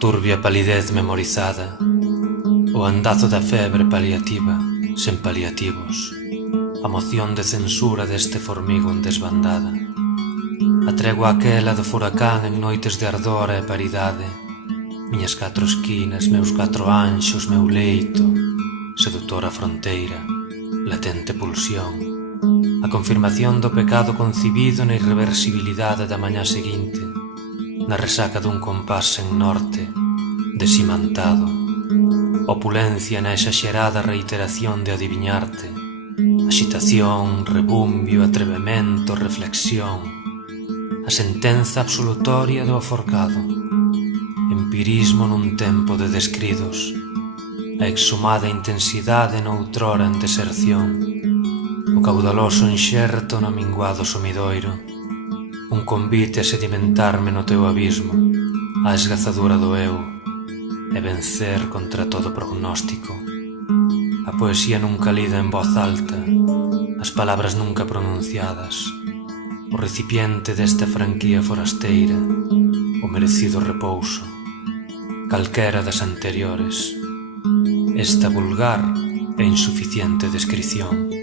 turbia palidez memorizada, o andazo da febre paliativa sen paliativos, a moción de censura deste formigo en desbandada, a tregua aquela do furacán en noites de ardor e paridade, miñas catro esquinas, meus catro anxos, meu leito, sedutora fronteira, latente pulsión, a confirmación do pecado concibido na irreversibilidade da mañá seguinte, na resaca dun compás sen norte, desimantado, opulencia na exagerada reiteración de adiviñarte, axitación, rebumbio, atrevemento, reflexión, a sentenza absolutoria do aforcado, empirismo nun tempo de descridos, a exhumada intensidade noutrora en deserción, o caudaloso enxerto no minguado sumidoiro, un convite a sedimentarme no teu abismo, a esgazadura do eu, e vencer contra todo prognóstico, a poesía nunca lida en voz alta, as palabras nunca pronunciadas, o recipiente desta franquía forasteira, o merecido repouso, calquera das anteriores, esta vulgar e insuficiente descrición.